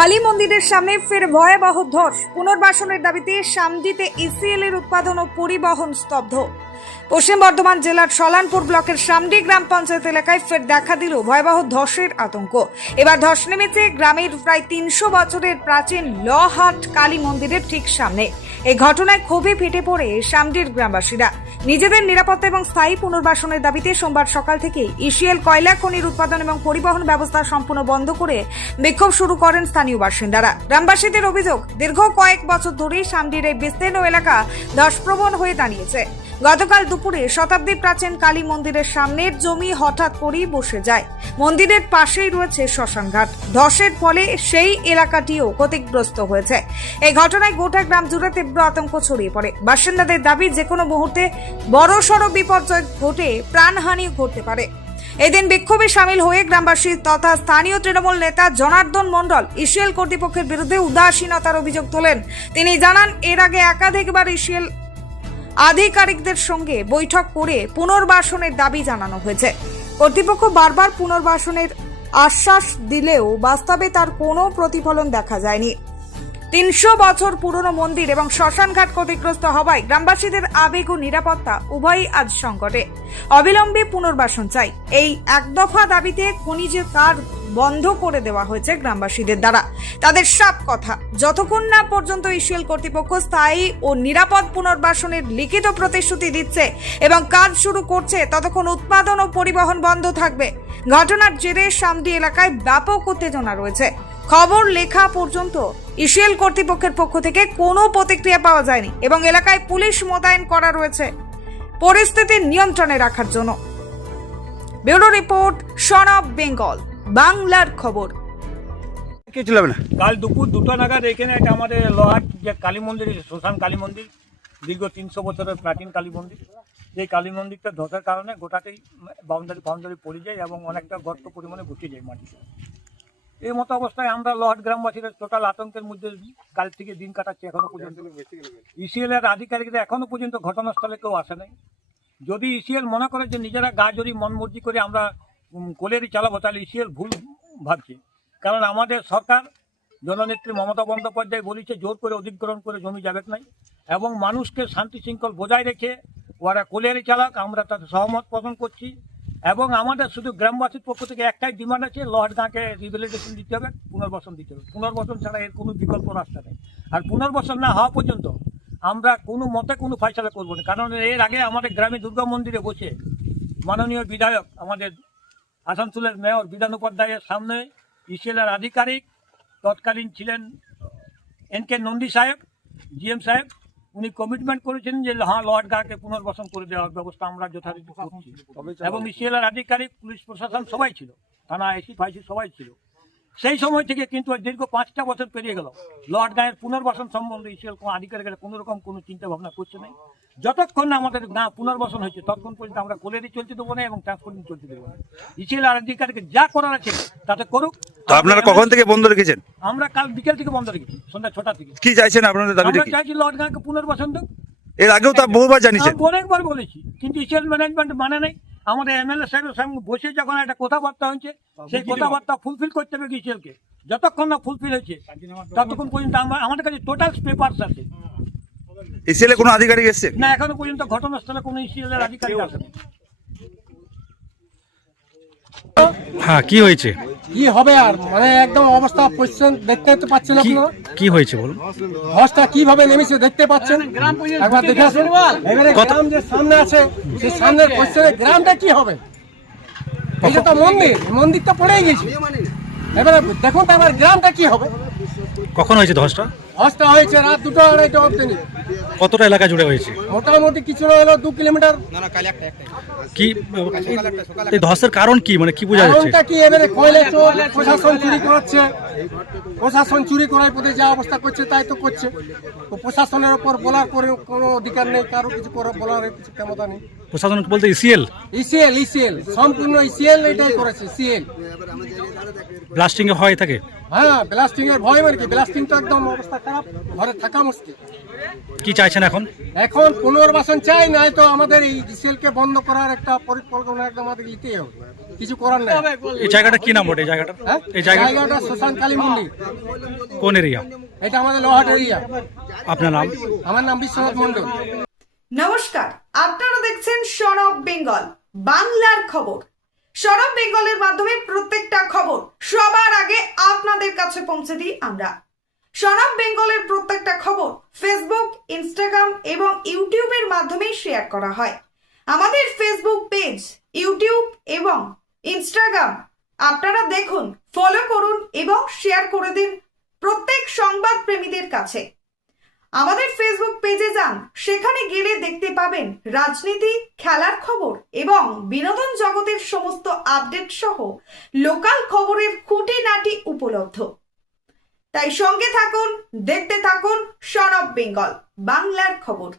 কালী মন্দিরের সামনে ফের ভয়াবহ ধস। পুনর্বাসনের দাবিতে সামডিতে ইসিএল এর উৎপাদন ও পরিবহন স্তব্ধ। পশ্চিম বর্ধমান জেলার সলানপুর ব্লকের সামডি গ্রাম পঞ্চায়েত এলাকায় ফের দেখা দিল ভয়াবহ ধসের আতঙ্ক। এবার ধস নেমেছে গ্রামের প্রায় ৩০০ বছরের প্রাচীন লহাট কালী মন্দিরের ঠিক সামনে। এই ঘটনায় ক্ষোভে ফেটে পড়ে সামডির গ্রামবাসীরা। নিজেদের নিরাপত্তা এবং স্থায়ী পুনর্বাসনের দাবিতে সোমবার সকাল থেকে ইসিএল কয়লা খনির উৎপাদন এবং পরিবহন ব্যবস্থা সম্পূর্ণ বন্ধ করে বিক্ষোভ শুরু করেন স্থানীয় বাসিন্দারা। গ্রামবাসীদের অভিযোগ, দীর্ঘ কয়েক বছর ধরেই সামডির এই বিস্তীর্ণ এলাকা ধসপ্রবণ হয়ে দাঁড়িয়েছে। গতকাল দুপুরে শতাব্দী প্রাচীন কালী মন্দিরের সামনের জমি হঠাৎ করেই বসে যায়। মন্দিরের পাশেই রয়েছে শ্মশানঘাট। ধসের ফলে সেই এলাকাটিও ক্ষতিগ্রস্ত হয়েছে। এই ঘটনায় গোটা গ্রাম জুড়ে তীব্র আতঙ্ক ছড়িয়ে পড়ে। বাসিন্দাদের দাবি, যে কোনো মুহূর্তে বড়সড় বিপর্যয় ঘটে প্রাণহানি ঘটতে পারে। এদিন বিক্ষোভে সামিল হয়ে গ্রামবাসী তথা স্থানীয় তৃণমূল নেতা জনার্দন মণ্ডল ইসিএল কর্তৃপক্ষের বিরুদ্ধে উদাসীনতার অভিযোগ তোলেন। তিনি জানান, এর আগে একাধিকবার ইসিএল আধিকারিকদের সঙ্গে বৈঠক করে পুনর্বাসনের দাবি জানানো হয়েছে। কর্তৃপক্ষ বারবার পুনর্বাসনের আশ্বাস দিলেও বাস্তবে তার কোনো প্রতিফলন দেখা যায়নি। ৩০০ বছর পুরনো মন্দির এবং শ্মশানঘাট ক্ষতিগ্রস্ত হওয়ায় গ্রামবাসীদের আবেগ ও নিরাপত্তা উভয়ই আজ সংকটে। অবিলম্বে পুনর্বাসন চাই, এই এক দফা দাবিতে খনিজের কাজ বন্ধ করে দেওয়া হয়েছে গ্রামবাসীদের দ্বারা। তাদের সব কথা, যতক্ষণ না পর্যন্ত ইসিএল কর্তৃপক্ষ স্থায়ী ও নিরাপদ পুনর্বাসনের লিখিত প্রতিশ্রুতি দিচ্ছে এবং কাজ শুরু করছে, ততক্ষণ উৎপাদন ও পরিবহন বন্ধ থাকবে। ঘটনার জেরে সামডি এলাকায় ব্যাপক উত্তেজনা রয়েছে। খবর লেখা পর্যন্ত ইসিএল কর্তৃপক্ষের পক্ষ থেকে কোনো প্রতিক্রিয়া পাওয়া যায়নি এবং এলাকায় পুলিশ মোতায়েন করা রয়েছে পরিস্থিতি নিয়ন্ত্রণে রাখার জন্য। Bureau report, son of Bengal, বাংলার খবর। কাল দুপুর 2টা নাগাদ এখানে একটা আমাদের লোহাট যে কালী মন্দির, শ্মশান কালী মন্দির, দীর্ঘ 300 বছরের প্রাচীন কালী মন্দির, এই কালী মন্দিরটা ধসের কারণে গোটাতেই বাউন্ডারি পড়ে যায় এবং অনেকটা গর্ত পরিমাণে বসে যায় মাটিতে। এই মতো অবস্থায় আমরা লোহাট গ্রামবাসীরা টোটাল আতঙ্কের মধ্যে কাল থেকে দিন কাটাচ্ছি। এখনো পর্যন্ত ইসিএল এর আধিকারিকরা এখনো পর্যন্ত ঘটনাস্থলে কেউ আসে নাই। যদি ইসিএল মনে করে যে নিজেরা গা জড়ি মন মর্জি করে আমরা কোলেরই চালাবো, তাহলে ইসিএল ভুল ভাবছে। কারণ আমাদের সরকার জননেত্রী মমতা বন্দ্যোপাধ্যায় বলেছে জোর করে অধিগ্রহণ করে জমি যাবে নাই এবং মানুষকে শান্তি শৃঙ্খল বজায় রেখে ওরা কোলেরই চালাক, আমরা তাতে সহমত পোষণ করছি। এবং আমাদের শুধু গ্রামবাসীর পক্ষ থেকে একটাই ডিমান্ড আছে, লোহাট গাঁকে রিভ্যালিডেশন দিতে হবে, পুনর্বাসন দিতে হবে। পুনর্বাসন ছাড়া এর কোনো বিকল্প রাস্তা নেই। আর পুনর্বাসন না হওয়া পর্যন্ত আমরা কোনো মতে কোনো ফয়সালা করবো না। কারণ এর আগে আমাদের গ্রামে দুর্গা মন্দিরে বসে মাননীয় বিধায়ক, আমাদের আসানসোলের মেয়র বিধান উপাধ্যায়ের সামনে ইসিএলের আধিকারিক তৎকালীন ছিলেন এনকে নন্দী সাহেব, জিএম সাহেব, উনি কমিটমেন্ট করেছেন যে হ্যাঁ লোহাট গাঁকে পুনর্বাসন করে দেওয়ার ব্যবস্থা আমরা যথারীতি করছি। এবং ইসিএলের আধিকারিক, পুলিশ প্রশাসন সবাই ছিল, থানা এসি ফাইসি সবাই ছিল। সেই সময় থেকে কিন্তু দীর্ঘ 5টা বছর পেরিয়ে গেল, লোহাট গাঁয়ের পুনর্বাসন সম্বন্ধে ইসিএল কোনো আধিকারিকেরা কোনো রকম কোনো চিন্তা ভাবনা করছে না। যতক্ষণ না আমাদের গাঁ পুনর্বাসন হয়েছে ততক্ষণ পর্যন্ত আমরা কোলেরই চলতে দেবো না এবং ট্রান্সপোর্টিং চলতে দেবো না। ইসিএল আধিকারিক যা করার আছে তাতে করুক। আপনারা কখন থেকে বন্ধ রেখেছেন? আমরা কাল বিকেল থেকে বন্ধ রেখেছি, সন্ধ্যা 6টা থেকে। কি চাইছেন আপনাদের দাবিটা কি? আমরা চাইছি লোহাট গাঁকে পুনর্বাসন দেব। এর আগেও তো বহুবার জানিয়েছেন, অনেকবার বলেছি, কিন্তু ইসিএল ম্যানেজমেন্ট মানে নাই। আমাদের এমএলএ সাহেবের সঙ্গে বসে যখন একটা কথাবার্তা হয়েছে, সেই কথাবার্তা ফুলফিল করতে হবে ইসিএলকে। যতক্ষণ না ফুলফিল হয়েছে ততক্ষণ পর্যন্ত আমাদের কাছে টোটাল পেপারস আছে। ইসিএল কোনো আধিকারিক এসেছে না, এখনো পর্যন্ত ঘটনাস্থলে কোনো ইসিএল এর আধিকারিক আসেনি। হ্যাঁ, কি হয়েছে? কি হবে আর, মানে একদম অবস্থা পরিস্থিতি দেখতে তো পাচ্ছেন আপনারা। কি হয়েছে বলুন? ধসটা কিভাবে নেমেছে দেখতে পাচ্ছেন, একবার দেখে আসুন। এবারে গ্রাম যে সামনে আছে, সেই সামনের পরিস্থিতি গ্রামটা কি হবে? এটা তো মন্দির তো পড়েই গেছে। এবারে দেখুন তো আবার গ্রামটা কি হবে। কখন হয়েছে ধসটা? ধসটা হয়েছে রাত 2টা আড়াইটা অবধি। কতটা এলাকা জুড়ে হয়েছে? মোটামুটি কিছু না হলো 2 কিলোমিটার। কি এই ধসের কারণ কি, মানে কি বোঝা যাচ্ছে? কারণটা কি? এবারে কয়লা চোর, প্রশাসন চুরি করাচ্ছে। প্রশাসন চুরি করার পথে যা অবস্থা করছে তাই তো করছে। তো প্রশাসনের ওপর বলার কোনো অধিকার নেই, কারো কিছু বলার কিছু ক্ষমতা নেই। প্রশাসন বলতে ইসিএল ইসিএল সম্পূর্ণ ইসিএল এটাই করেছে ইসিএল। ব্লাস্টিং এ হয় থাকে। হ্যাঁ ব্লাস্টিং এর ভয় মানে কি, ব্লাস্টিং তো একদম অবস্থা খারাপ, ঘরে থাকা মুশকিল। কি চাইছেন এখন? এখন পুনর্বাসন চাই, নাই তো আমাদের এই ইসিএল কে বন্ধ করার একটা পরিকল্পনা একদম আমাদের নিতেই হবে, কিছু করার নাই। এই জায়গাটা কি নাম ওটা? এই জায়গাটা হ্যাঁ এই জায়গাটা জায়গাটা শ্মশান কালী মন্দির, কোন এরিয়া? এটা আমাদের লোহাট এরিয়া। আপনার নাম? আমার নাম বিশ্বনাথ মন্ডল। নমস্কার, আপনারা দেখছেন সন অফ বেঙ্গল বাংলার খবর। সন অফ বেঙ্গলের মাধ্যমে প্রত্যেকটা খবর সবার আগে আপনাদের কাছে পৌঁছে দিই আমরা। সন অফ বেঙ্গলের প্রত্যেকটা খবর ফেসবুক, ইনস্টাগ্রাম এবং ইউটিউবের মাধ্যমে শেয়ার করা হয়। আমাদের ফেসবুক পেজ, ইউটিউব এবং ইনস্টাগ্রাম আপনারা দেখুন, ফলো করুন এবং শেয়ার করে দিন প্রত্যেক সংবাদ প্রেমীদের কাছে। আমাদের ফেসবুক পেজে যান, সেখানে গেলে দেখতে পাবেন রাজনীতি, খেলার খবর এবং বিনোদন জগতের সমস্ত আপডেট সহ লোকাল খবরের খুঁটিনাটি উপলব্ধ। তাই সঙ্গে থাকুন, দেখতে থাকুন সন অফ বেঙ্গল বাংলার খবর।